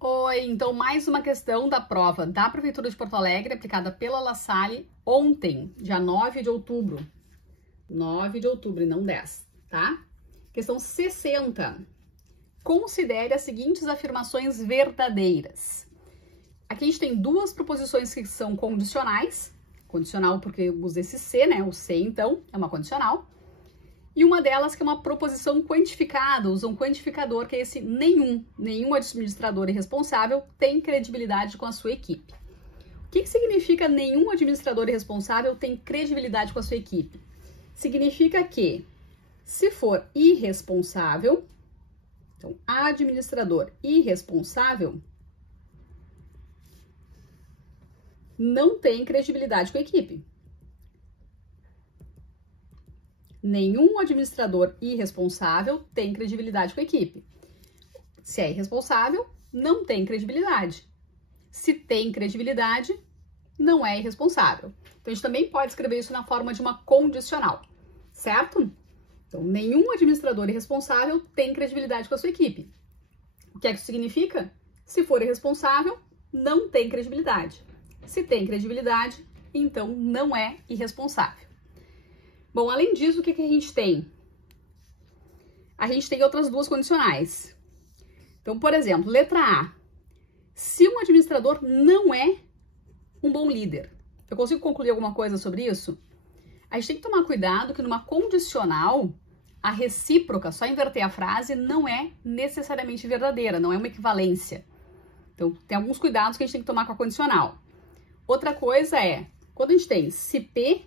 Oi, então mais uma questão da prova da Prefeitura de Porto Alegre, aplicada pela La Salle ontem, dia 9 de outubro. 9 de outubro e não 10, tá? Questão 60. Considere as seguintes afirmações verdadeiras. Aqui a gente tem duas proposições que são condicionais. Condicional porque usa esse se, né? O se, então, é uma condicional. E uma delas que é uma proposição quantificada, usa um quantificador que é esse nenhum. Nenhum administrador irresponsável tem credibilidade com a sua equipe. O que significa nenhum administrador irresponsável tem credibilidade com a sua equipe? Significa que, se for irresponsável, então, administrador irresponsável não tem credibilidade com a equipe. Nenhum administrador irresponsável tem credibilidade com a equipe. Se é irresponsável, não tem credibilidade. Se tem credibilidade, não é irresponsável. Então, a gente também pode escrever isso na forma de uma condicional, certo? Então, nenhum administrador irresponsável tem credibilidade com a sua equipe. O que é que isso significa? Se for irresponsável, não tem credibilidade. Se tem credibilidade, então não é irresponsável. Bom, além disso, o que a gente tem? A gente tem outras duas condicionais. Então, por exemplo, letra A. Se um administrador não é um bom líder. Eu consigo concluir alguma coisa sobre isso? A gente tem que tomar cuidado que numa condicional, a recíproca, só inverter a frase, não é necessariamente verdadeira, não é uma equivalência. Então, tem alguns cuidados que a gente tem que tomar com a condicional. Outra coisa é, quando a gente tem se P,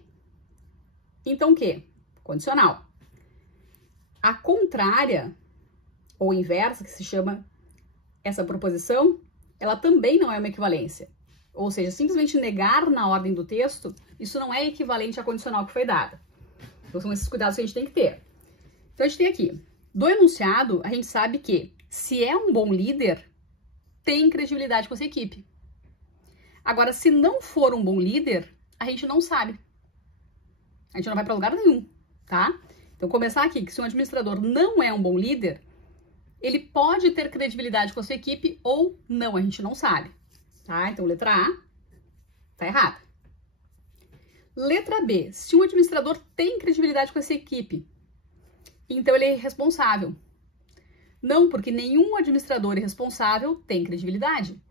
então o quê? Condicional. A contrária, ou inversa, que se chama essa proposição, ela também não é uma equivalência. Ou seja, simplesmente negar na ordem do texto, isso não é equivalente à condicional que foi dada. Então, são esses cuidados que a gente tem que ter. Então, a gente tem aqui, do enunciado, a gente sabe que, se é um bom líder, tem credibilidade com essa equipe. Agora, se não for um bom líder, a gente não sabe. A gente não vai para lugar nenhum, tá? Então, começar aqui, que se um administrador não é um bom líder, ele pode ter credibilidade com a sua equipe ou não, a gente não sabe, tá? Então, letra A tá errada. Letra B, se um administrador tem credibilidade com essa equipe, então ele é irresponsável. Não, porque nenhum administrador irresponsável tem credibilidade.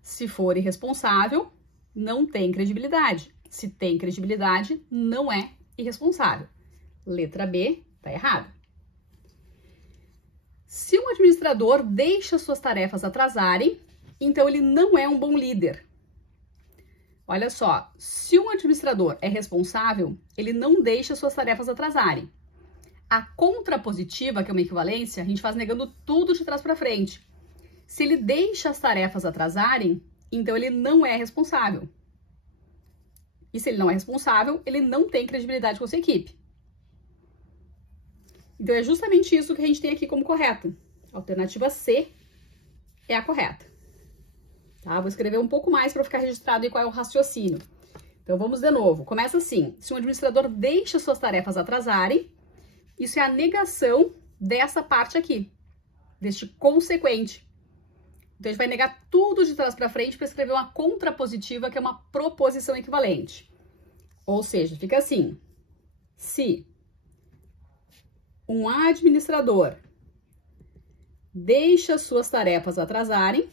Se for irresponsável, não tem credibilidade. Se tem credibilidade, não é irresponsável. Letra B tá errada. Se um administrador deixa suas tarefas atrasarem, então ele não é um bom líder. Olha só, se um administrador é responsável, ele não deixa suas tarefas atrasarem. A contrapositiva, que é uma equivalência, a gente faz negando tudo de trás para frente. Se ele deixa as tarefas atrasarem, então ele não é responsável. E se ele não é responsável, ele não tem credibilidade com a sua equipe. Então, é justamente isso que a gente tem aqui como correto. A alternativa C é a correta. Tá? Vou escrever um pouco mais para ficar registrado aí qual é o raciocínio. Então, vamos de novo. Começa assim. Se um administrador deixa suas tarefas atrasarem, isso é a negação dessa parte aqui, deste consequente. Então, a gente vai negar tudo de trás para frente para escrever uma contrapositiva, que é uma proposição equivalente. Ou seja, fica assim. Se um administrador deixa suas tarefas atrasarem,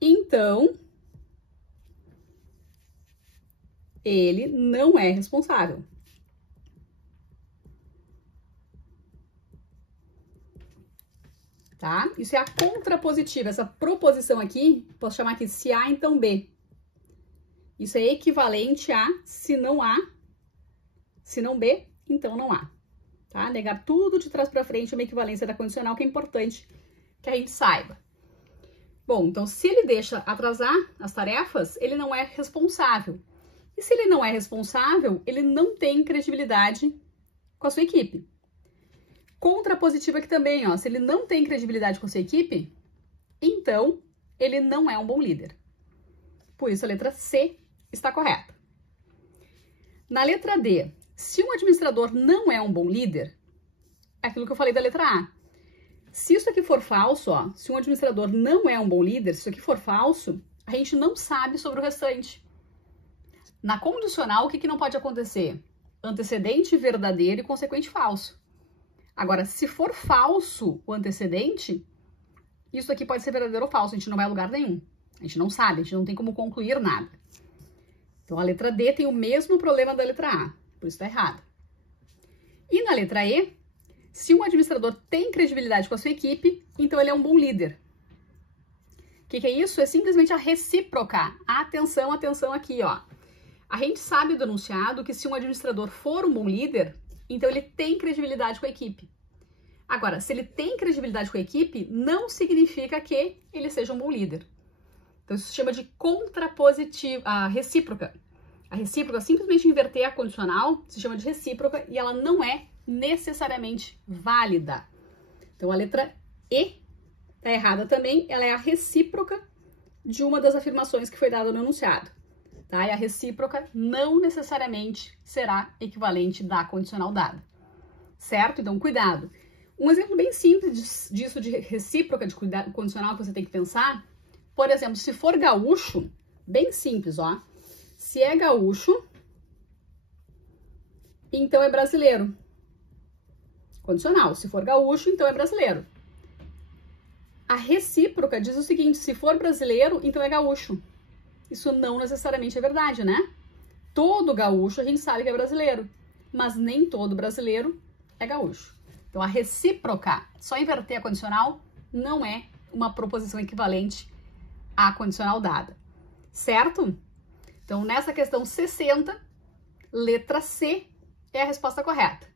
então ele não é responsável. Tá? Isso é a contrapositiva, essa proposição aqui, posso chamar aqui se A, então B. Isso é equivalente a se não A, se não B, então não A. Tá? Negar tudo de trás para frente é uma equivalência da condicional que é importante que a gente saiba. Bom, então se ele deixa atrasar as tarefas, ele não é responsável. E se ele não é responsável, ele não tem credibilidade com a sua equipe. Contrapositiva aqui também, ó, se ele não tem credibilidade com a sua equipe, então ele não é um bom líder. Por isso a letra C está correta. Na letra D, Se um administrador não é um bom líder, é aquilo que eu falei da letra A. Se isso aqui for falso, ó, se um administrador não é um bom líder, se isso aqui for falso, a gente não sabe sobre o restante. Na condicional, o que não pode acontecer? Antecedente verdadeiro e consequente falso. Agora, se for falso o antecedente, isso aqui pode ser verdadeiro ou falso, a gente não vai a lugar nenhum. A gente não sabe, a gente não tem como concluir nada. Então, a letra D tem o mesmo problema da letra A, por isso está errado. E na letra E, se um administrador tem credibilidade com a sua equipe, então ele é um bom líder. O que é isso? É simplesmente a recíproca. Atenção, atenção aqui, ó. A gente sabe do enunciado que se um administrador for um bom líder, então ele tem credibilidade com a equipe. Agora, se ele tem credibilidade com a equipe, não significa que ele seja um bom líder. Então, isso se chama de contrapositiva, a recíproca. A recíproca, simplesmente inverter a condicional, se chama de recíproca e ela não é necessariamente válida. Então, a letra E está errada também, ela é a recíproca de uma das afirmações que foi dada no enunciado. Tá? E a recíproca não necessariamente será equivalente da condicional dada. Certo? Então, cuidado. Um exemplo bem simples disso de recíproca de condicional que você tem que pensar, por exemplo, se for gaúcho, bem simples, ó. Se é gaúcho, então é brasileiro. Condicional. Se for gaúcho, então é brasileiro. A recíproca diz o seguinte, se for brasileiro, então é gaúcho. Isso não necessariamente é verdade, né? Todo gaúcho a gente sabe que é brasileiro, mas nem todo brasileiro é gaúcho. Então, a recíproca, só inverter a condicional, não é uma proposição equivalente à condicional dada. Certo? Então, nessa questão 60, letra C é a resposta correta.